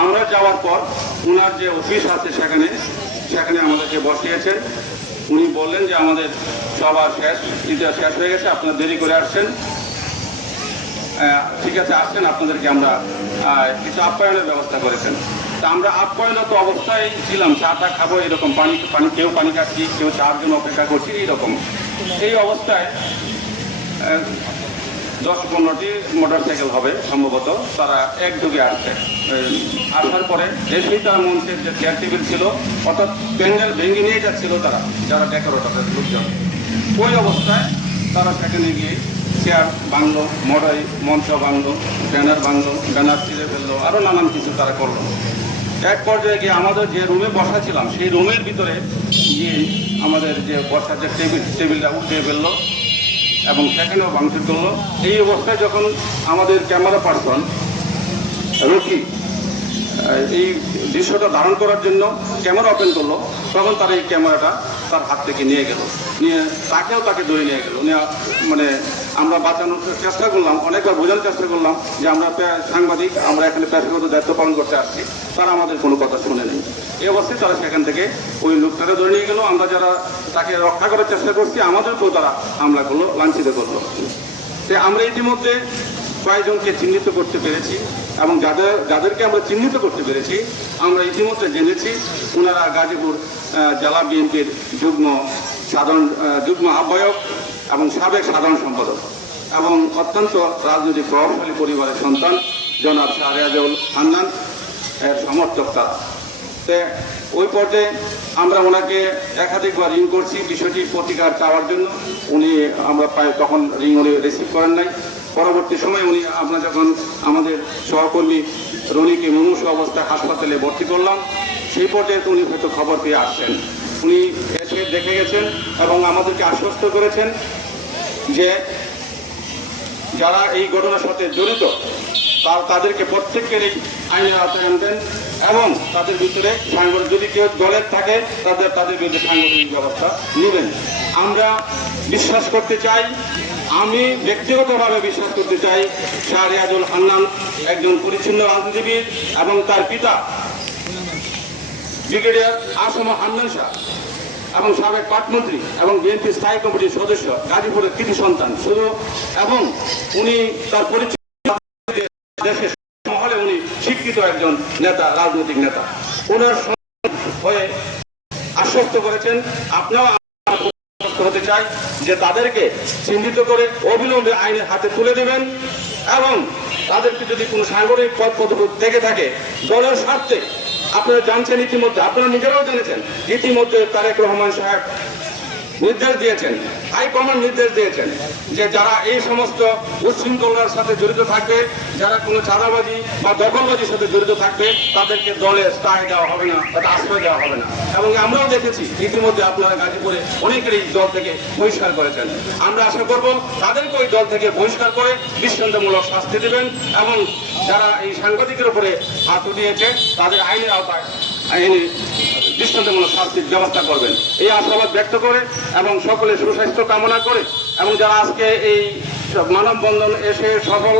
আমরা যাওয়ার পর ওনার যে অফিস আছে সেখানে আমাদেরকে বসিয়েছেন। উনি বললেন যে আমাদের সবার শেষ হয়ে গেছে, আপনারা দেরি করে আসছেন, ঠিক আছে আসছেন, আপনাদেরকে আমরা কিছু আপ্যায়নের ব্যবস্থা করেছেন। তা আমরা আপ্যায়নত অবস্থায় ছিলাম, চা খাবো এরকম, পানি কেউ পানি খাচ্ছি, কেউ চার জন্য অপেক্ষা করছি এইরকম। এই অবস্থায় 10-15টি মোটরসাইকেল হবে সম্ভবত, তারা একযোগে আসছে। আসার পরে এসেই তারা মঞ্চের যে চেয়ার টেবিল ছিল অর্থাৎ প্যান্ডেল ভেঙে নিয়ে যাচ্ছিল তারা, যারা ডেকোরেটরের লোকজন। ওই অবস্থায় তারা সেখানে গিয়ে চেয়ার ভাঙলো, মঞ্চ ভাঙলো, ব্যানার ছিঁড়ে ফেললো, আরও নানান কিছু তারা করলো। এক পর্যায়ে গিয়ে আমাদের যে রুমে বসা ছিলাম সেই রুমের ভিতরে গিয়ে আমাদের যে বসার যে টেবিলটা উঠিয়ে ফেললো এবং সেখানেও ভাঙচুর করলো। এই অবস্থায় যখন আমাদের ক্যামেরা পার্সন রকি এই দৃশ্যটা ধারণ করার জন্য ক্যামেরা ওপেন করলো, তখন তার এই ক্যামেরাটা তার হাত থেকে নিয়ে তাকে ধরে নিয়ে গেল। মানে আমরা বাঁচানোর চেষ্টা করলাম, অনেকবার বোঝানোর চেষ্টা করলাম যে আমরা সাংবাদিক, আমরা এখানে পেশাগত দায়িত্ব পালন করতে আসছি, তারা আমাদের কোনো কথা শুনে নেই। এই অবস্থায় তারা সেখান থেকে ওই লোকটাকে ধরে নিয়ে গেল। আমরা যারা তাকে রক্ষা করার চেষ্টা করছি আমাদেরকেও তারা হামলা করলো, লাঞ্ছিত করলো। আমরা ইতিমধ্যে কয়েকজনকে চিহ্নিত করতে পেরেছি এবং যাদেরকে আমরা চিহ্নিত করতে পেরেছি আমরা ইতিমধ্যে জেনেছি ওনারা গাজীপুর জেলা বিএনপির যুগ্ম আহ্বায়ক এবং সাবেক সাধারণ সম্পাদক এবং অত্যন্ত রাজনৈতিক প্রভাবশালী পরিবারের সন্তান জনাব শাহরিয়াজুল হান্নান এর সমর্থক তারা। ওই পর্যায়ে আমরা ওনাকে একাধিকবার রিং করছি বিষয়টি প্রতিকার চাওয়ার জন্য। আমরা তখন রিং উনি রিসিভ করেন নাই। পরবর্তী সময় আমরা যখন আমাদের সহকর্মী রনিকে মুমূর্ষু অবস্থায় হাসপাতালে ভর্তি করলাম, সেই পর্যায়ে উনি হয়তো খবর পেয়ে আসছেন। উনি এসে দেখে গেছেন এবং আমাদেরকে আশ্বস্ত করেছেন যে যারা এই ঘটনার সাথে জড়িত তাদেরকে প্রত্যেকেরই আইনের আওতায় আনবেন এবং তাদের ভিতরে যদি কেউ দলের থাকে তাদের বিরুদ্ধে সাংগঠনিক ব্যবস্থা নেবেন। আমরা বিশ্বাস করতে চাই, আমি ব্যক্তিগতভাবে বিশ্বাস করতে চাই শাহরিয়াজুল হান্নান একজন পরিচ্ছন্ন রাজনীতিবিদ এবং তার পিতা ব্রিগেডিয়ার আসম হান্নান শাহ এবং সাবেক পাটমন্ত্রী এবং বিএনপি স্থায়ী কমিটির সদস্য, গাজীপুরের কৃতি সন্তান শুধু, এবং উনি তার পরিচয় দেশের মহলে উনি শিক্ষিত একজন নেতা, রাজনৈতিক নেতা। ওনার হয়ে আশ্বস্ত করেছেন, আপনারা হতে চাই যে তাদেরকে চিহ্নিত করে অবিলম্বে আইনের হাতে তুলে দেবেন এবং তাদেরকে যদি কোনো সাংগঠনিক পদ থেকে থাকে দলের স্বার্থে, আপনারা জানছেন ইতিমধ্যে, আপনারা নিজেরাও জেনেছেন ইতিমধ্যে তারেক রহমান সাহেব নির্দেশ দিয়েছেন, হাইকমান্ড নির্দেশ দিয়েছেন যে যারা এই সমস্ত উচ্ছৃঙ্খলার সাথে জড়িত থাকবে, যারা কোনো চাঁদাবাজি বা দখলবাজির সাথে জড়িত থাকবে তাদেরকে দলে স্থায়ী দেওয়া হবে না, তাদের আশ্রয় দেওয়া হবে না। এবং আমরাও দেখেছি ইতিমধ্যে আপনারা গাজীপুরে অনেকেরই দল থেকে বহিষ্কার করেছেন। আমরা আশা করব তাদেরকে ওই দল থেকে বহিষ্কার করে দৃষ্টান্তমূলক শাস্তি দেবেন এবং যারা এই সাংবাদিকের উপরে হাত উঠিয়েছে তাদের আইনের আওতায় দৃষ্টান্তমূলক শাস্তির ব্যবস্থা করবেন, এই আশাবাদ ব্যক্ত করে এবং সকলে সুস্বাস্থ্য কামনা করে এবং যারা আজকে এই মানববন্ধন এসে সফল